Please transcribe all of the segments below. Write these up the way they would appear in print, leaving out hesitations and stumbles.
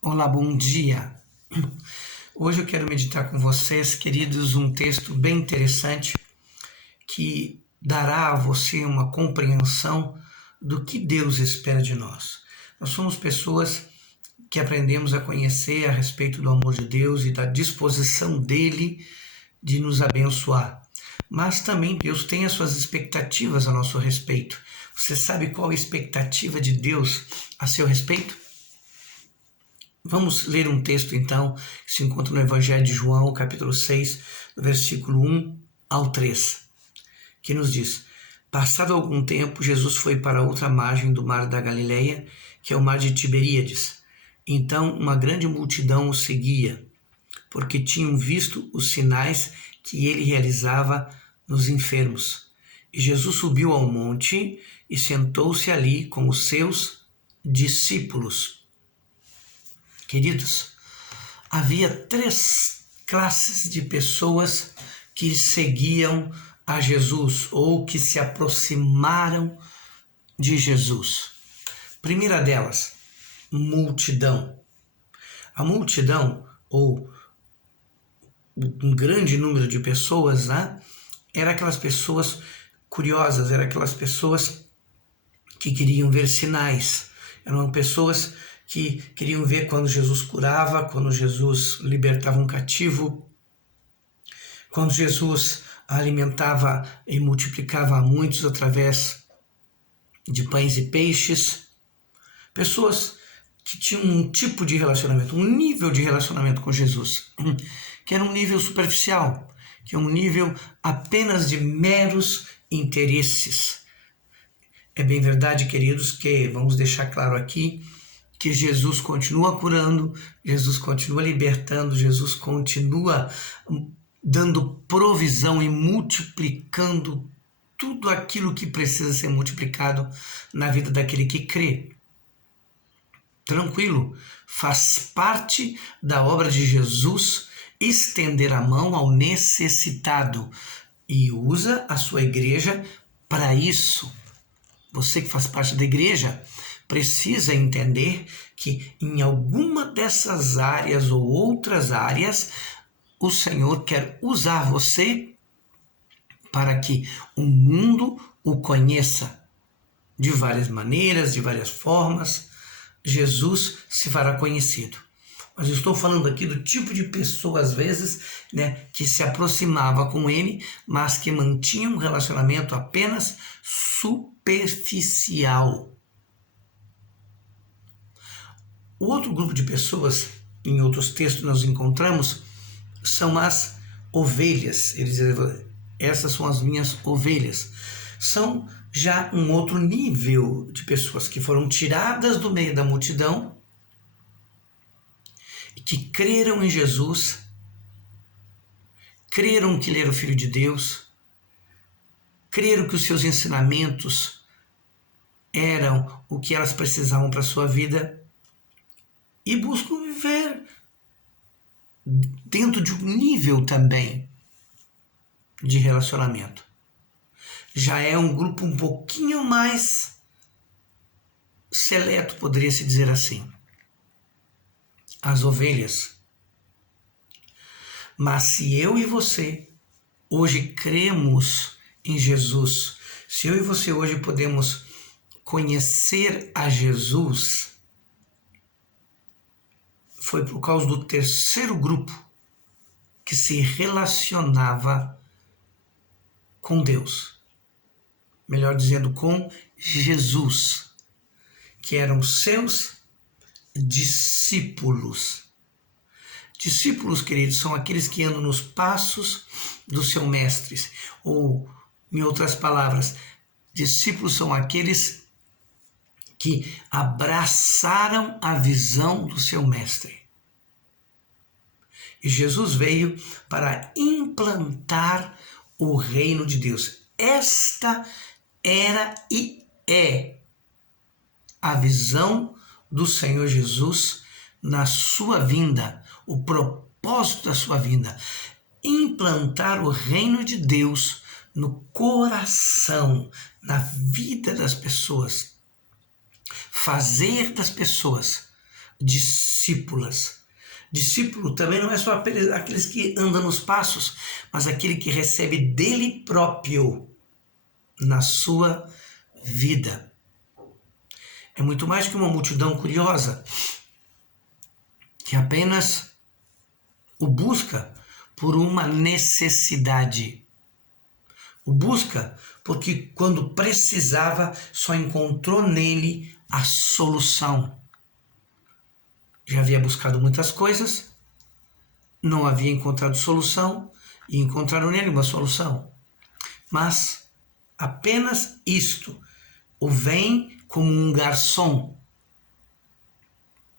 Olá, bom dia. Hoje eu quero meditar com vocês, queridos, um texto bem interessante que dará a você uma compreensão do que Deus espera de nós. Nós somos pessoas que aprendemos a conhecer a respeito do amor de Deus e da disposição dele de nos abençoar. Mas também Deus tem as suas expectativas a nosso respeito. Você sabe qual a expectativa de Deus a seu respeito? Vamos ler um texto, então, que se encontra no Evangelho de João, capítulo 6, versículo 1 ao 3, que nos diz: Passado algum tempo, Jesus foi para outra margem do mar da Galileia, que é o mar de Tiberíades. Então, uma grande multidão o seguia, porque tinham visto os sinais que ele realizava nos enfermos. E Jesus subiu ao monte e sentou-se ali com os seus discípulos. Queridos, havia três classes de pessoas que seguiam a Jesus ou que se aproximaram de Jesus. Primeira delas, multidão. A multidão, ou um grande número de pessoas, né, eram aquelas pessoas curiosas, eram aquelas pessoas que queriam ver sinais, eram pessoas que queriam ver quando Jesus curava, quando Jesus libertava um cativo, quando Jesus alimentava e multiplicava a muitos através de pães e peixes. Pessoas que tinham um tipo de relacionamento, um nível de relacionamento com Jesus, que era um nível superficial, que é um nível apenas de meros interesses. É bem verdade, queridos, que vamos deixar claro aqui que Jesus continua curando, Jesus continua libertando, Jesus continua dando provisão e multiplicando tudo aquilo que precisa ser multiplicado na vida daquele que crê. Tranquilo, faz parte da obra de Jesus estender a mão ao necessitado e usa a sua igreja para isso. Você que faz parte da igreja precisa entender que em alguma dessas áreas ou outras áreas o Senhor quer usar você para que o mundo o conheça de várias maneiras, de várias formas. Jesus se fará conhecido. Mas eu estou falando aqui do tipo de pessoa, às vezes, né, que se aproximava com ele, mas que mantinha um relacionamento apenas superficial. O outro grupo de pessoas, em outros textos nós encontramos, são as ovelhas. Eles dizem, essas são as minhas ovelhas. São já um outro nível de pessoas que foram tiradas do meio da multidão, que creram em Jesus, creram que ele era o Filho de Deus, creram que os seus ensinamentos eram o que elas precisavam para a sua vida e buscam viver dentro de um nível também de relacionamento. Já é um grupo um pouquinho mais seleto, poderia-se dizer assim. As ovelhas. Mas se eu e você hoje cremos em Jesus, se eu e você hoje podemos conhecer a Jesus, foi por causa do terceiro grupo que se relacionava com Deus. Melhor dizendo, com Jesus, que eram seus discípulos. Discípulos, queridos, são aqueles que andam nos passos dos seus mestres. Ou, em outras palavras, discípulos são aqueles que abraçaram a visão do seu mestre. E Jesus veio para implantar o reino de Deus. Esta era e é a visão do Senhor Jesus na sua vinda, o propósito da sua vinda, implantar o reino de Deus no coração, na vida das pessoas, fazer das pessoas discípulas. Discípulo também não é só aqueles que andam nos passos, mas aquele que recebe dele próprio na sua vida. É muito mais que uma multidão curiosa que apenas o busca por uma necessidade. O busca porque quando precisava só encontrou nele a solução. Já havia buscado muitas coisas, não havia encontrado solução e encontraram nele uma solução. Mas apenas isto o vem como um garçom,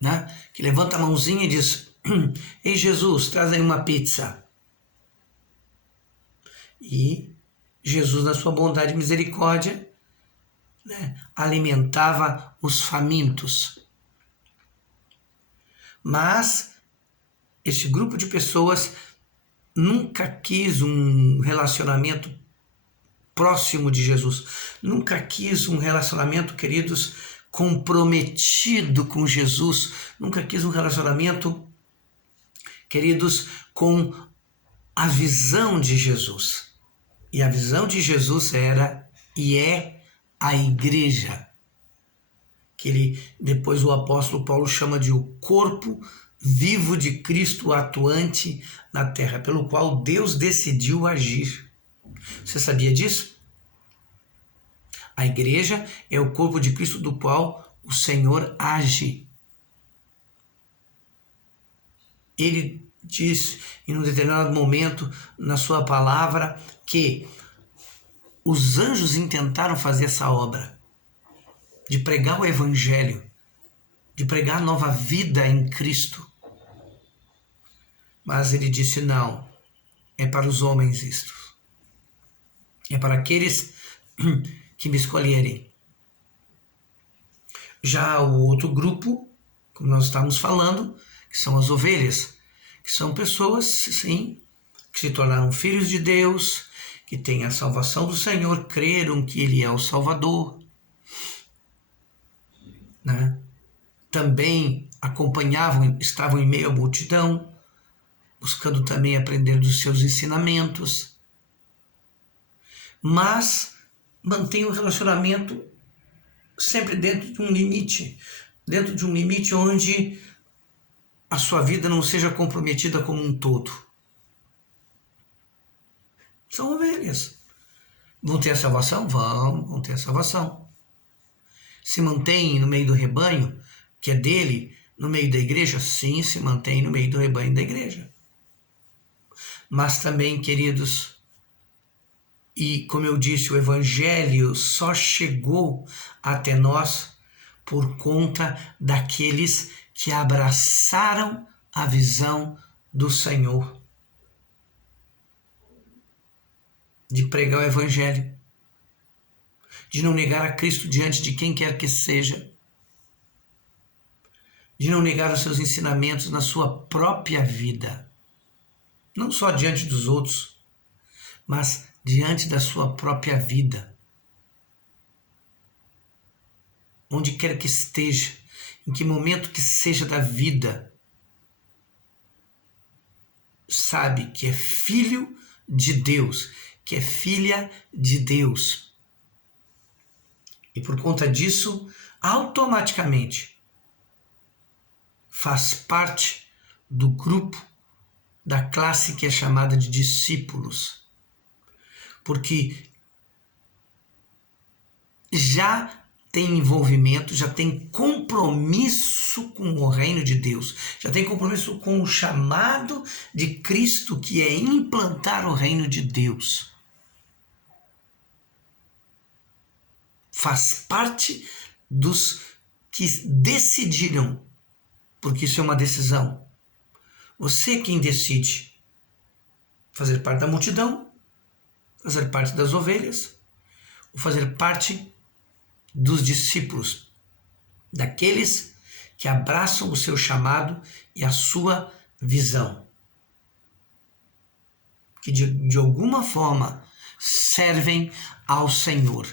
né? Que levanta a mãozinha e diz: Ei Jesus, traz aí uma pizza. E Jesus, na sua bondade e misericórdia, né, alimentava os famintos. Mas esse grupo de pessoas nunca quis um relacionamento próximo de Jesus. Nunca quis um relacionamento, queridos, comprometido com Jesus. Nunca quis um relacionamento, queridos, com a visão de Jesus. E a visão de Jesus era e é a igreja. Que depois o apóstolo Paulo chama de o corpo vivo de Cristo atuante na terra, pelo qual Deus decidiu agir. Você sabia disso? A igreja é o corpo de Cristo do qual o Senhor age. Ele diz em um determinado momento na sua palavra que os anjos intentaram fazer essa obra de pregar o evangelho, de pregar nova vida em Cristo. Mas ele disse: não, é para os homens isto. É para aqueles que me escolherem. Já o outro grupo, como nós estamos falando, que são as ovelhas, que são pessoas, sim, que se tornaram filhos de Deus, que têm a salvação do Senhor, creram que Ele é o Salvador, né? Também acompanhavam, estavam em meio à multidão, buscando também aprender dos seus ensinamentos, mas mantém o relacionamento sempre dentro de um limite onde a sua vida não seja comprometida como um todo. São ovelhas. Vão ter a salvação? Vão ter a salvação. Se mantém no meio do rebanho, que é dele, no meio da igreja? Sim, se mantém no meio do rebanho da igreja. Mas também, queridos, e como eu disse, o evangelho só chegou até nós por conta daqueles que abraçaram a visão do Senhor, de pregar o evangelho, de não negar a Cristo diante de quem quer que seja, de não negar os seus ensinamentos na sua própria vida, não só diante dos outros, mas diante da sua própria vida. Onde quer que esteja, em que momento que seja da vida, sabe que é filho de Deus, que é filha de Deus. E por conta disso, automaticamente, faz parte do grupo, da classe que é chamada de discípulos. Porque já tem envolvimento, já tem compromisso com o reino de Deus, já tem compromisso com o chamado de Cristo, que é implantar o reino de Deus. Faz parte dos que decidiram, porque isso é uma decisão. Você é quem decide fazer parte da multidão, fazer parte das ovelhas, ou fazer parte dos discípulos, daqueles que abraçam o seu chamado e a sua visão, que de alguma forma servem ao Senhor.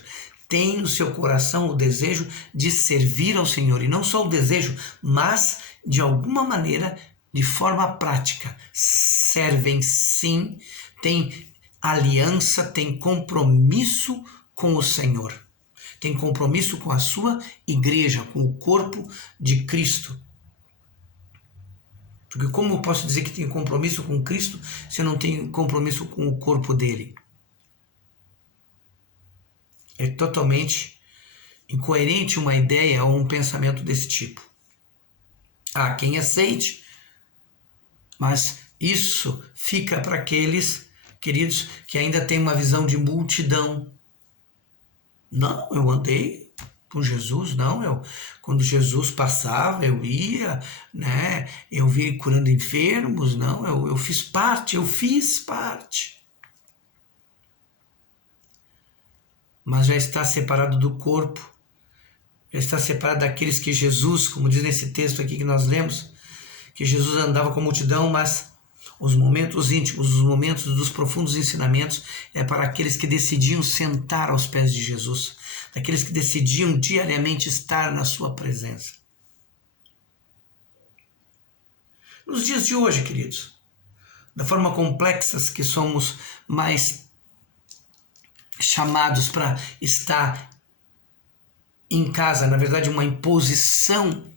Tem no seu coração o desejo de servir ao Senhor, e não só o desejo, mas de alguma maneira, de forma prática, servem sim, têm aliança, têm compromisso com o Senhor, têm compromisso com a sua igreja, com o corpo de Cristo. Porque como eu posso dizer que tenho compromisso com Cristo se eu não tenho compromisso com o corpo dele? É totalmente incoerente uma ideia ou um pensamento desse tipo. Há quem aceite, mas isso fica para aqueles, queridos, que ainda têm uma visão de multidão. Não, eu andei com Jesus, não, quando Jesus passava, eu ia, né? Eu vi curando enfermos, não, eu fiz parte. Mas já está separado do corpo, já está separado daqueles que Jesus, como diz nesse texto aqui que nós lemos, que Jesus andava com a multidão, mas os momentos íntimos, os momentos dos profundos ensinamentos é para aqueles que decidiam sentar aos pés de Jesus, daqueles que decidiam diariamente estar na sua presença. Nos dias de hoje, queridos, da forma complexas que somos mais chamados para estar em casa, na verdade uma imposição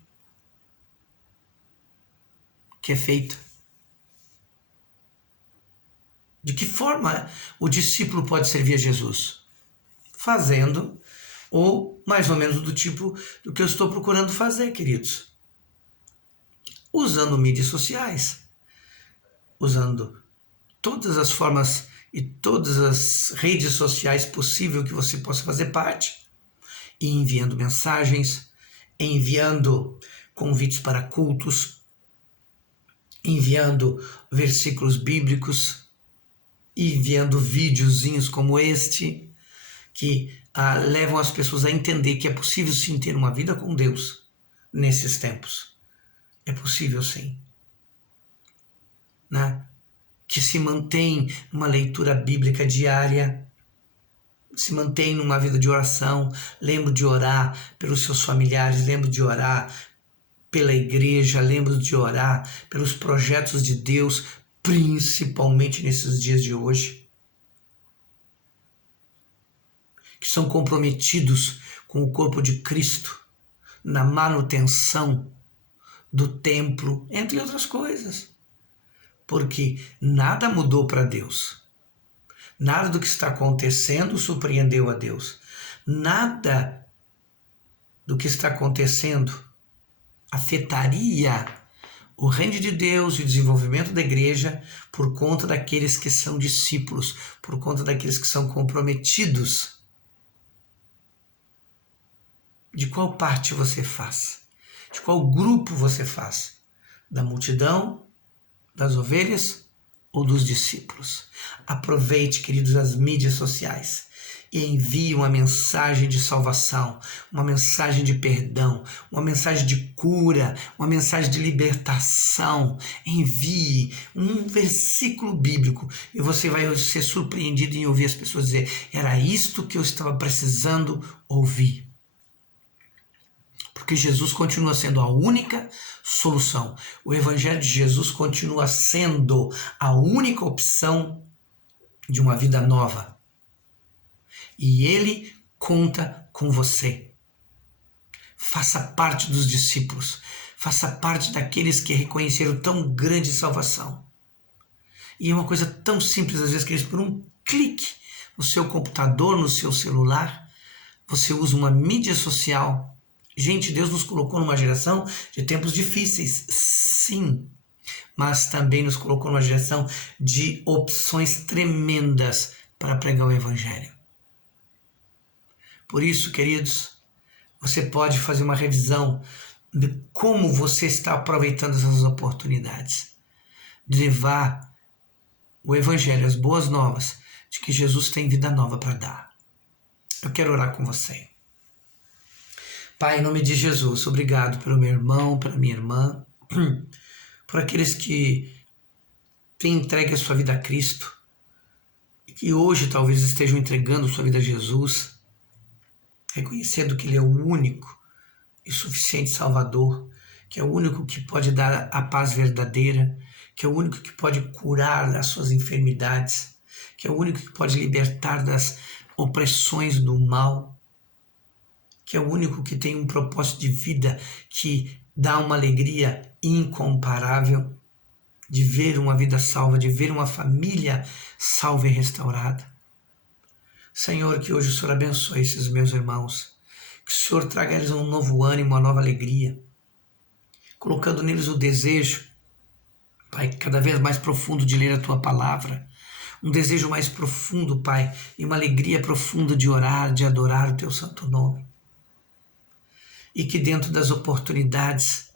que é feita. De que forma o discípulo pode servir a Jesus? Fazendo, ou mais ou menos do tipo do que eu estou procurando fazer, queridos. Usando mídias sociais, usando todas as formas e todas as redes sociais possíveis que você possa fazer parte, e enviando mensagens, enviando convites para cultos, enviando versículos bíblicos, enviando videozinhos como este, que levam as pessoas a entender que é possível sim ter uma vida com Deus nesses tempos. É possível sim. Né? Que se mantém numa leitura bíblica diária, se mantém numa vida de oração, lembro de orar pelos seus familiares, lembro de orar pela igreja, lembro de orar pelos projetos de Deus, principalmente nesses dias de hoje, que são comprometidos com o corpo de Cristo, na manutenção do templo, entre outras coisas. Porque nada mudou para Deus. Nada do que está acontecendo surpreendeu a Deus. Nada do que está acontecendo afetaria o reino de Deus e o desenvolvimento da igreja por conta daqueles que são discípulos, por conta daqueles que são comprometidos. De qual parte você faz? De qual grupo você faz? Da multidão, das ovelhas ou dos discípulos? Aproveite, queridos, as mídias sociais e envie uma mensagem de salvação, uma mensagem de perdão, uma mensagem de cura, uma mensagem de libertação. Envie um versículo bíblico e você vai ser surpreendido em ouvir as pessoas dizer: era isto que eu estava precisando ouvir. Porque Jesus continua sendo a única solução. O Evangelho de Jesus continua sendo a única opção de uma vida nova. E ele conta com você. Faça parte dos discípulos. Faça parte daqueles que reconheceram tão grande salvação. E é uma coisa tão simples, às vezes, que por um clique no seu computador, no seu celular, você usa uma mídia social. Gente, Deus nos colocou numa geração de tempos difíceis, sim, mas também nos colocou numa geração de opções tremendas para pregar o Evangelho. Por isso, queridos, você pode fazer uma revisão de como você está aproveitando essas oportunidades de levar o Evangelho, as boas novas, de que Jesus tem vida nova para dar. Eu quero orar com você. Pai, em nome de Jesus, obrigado pelo meu irmão, pela minha irmã, por aqueles que têm entregue a sua vida a Cristo e que hoje talvez estejam entregando sua vida a Jesus, reconhecendo que Ele é o único e suficiente Salvador, que é o único que pode dar a paz verdadeira, que é o único que pode curar as suas enfermidades, que é o único que pode libertar das opressões do mal, que é o único que tem um propósito de vida que dá uma alegria incomparável de ver uma vida salva, de ver uma família salva e restaurada. Senhor, que hoje o Senhor abençoe esses meus irmãos, que o Senhor traga a eles um novo ânimo, uma nova alegria, colocando neles o desejo, Pai, cada vez mais profundo de ler a Tua palavra, um desejo mais profundo, Pai, e uma alegria profunda de orar, de adorar o Teu santo nome. E que dentro das oportunidades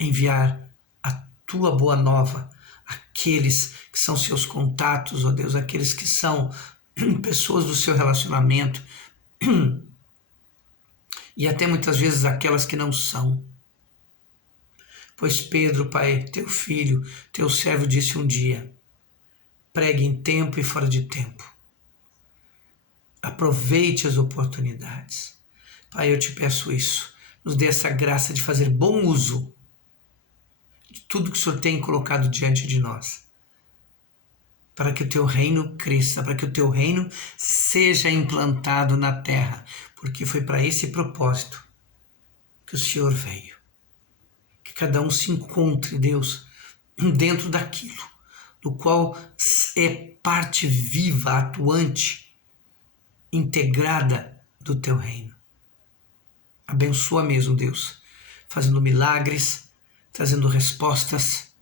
enviar a Tua boa nova àqueles que são seus contatos, ó Deus, aqueles que são pessoas do seu relacionamento e até muitas vezes aquelas que não são. Pois Pedro, Pai, teu filho, teu servo disse um dia, pregue em tempo e fora de tempo. Aproveite as oportunidades. Pai, eu te peço isso. Nos dê essa graça de fazer bom uso de tudo que o Senhor tem colocado diante de nós, para que o teu reino cresça, para que o teu reino seja implantado na terra, porque foi para esse propósito que o Senhor veio. Que cada um se encontre, Deus, dentro daquilo do qual é parte viva, atuante, integrada do teu reino. Abençoa mesmo, Deus, fazendo milagres, trazendo respostas.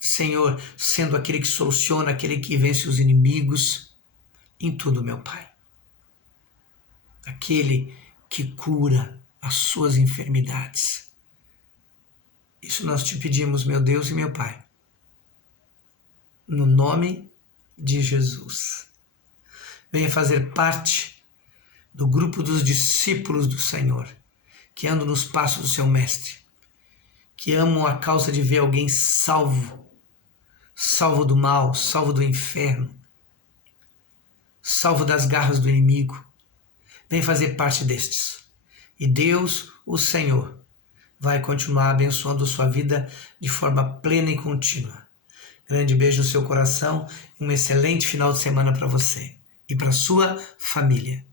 Senhor, sendo aquele que soluciona, aquele que vence os inimigos, em tudo, meu Pai. Aquele que cura as suas enfermidades. Isso nós te pedimos, meu Deus e meu Pai. No nome de Jesus. Venha fazer parte do grupo dos discípulos do Senhor, que andam nos passos do seu Mestre, que amam a causa de ver alguém salvo, salvo do mal, salvo do inferno, salvo das garras do inimigo. Venha fazer parte destes. E Deus, o Senhor, vai continuar abençoando sua vida de forma plena e contínua. Grande beijo no seu coração e um excelente final de semana para você e para sua família.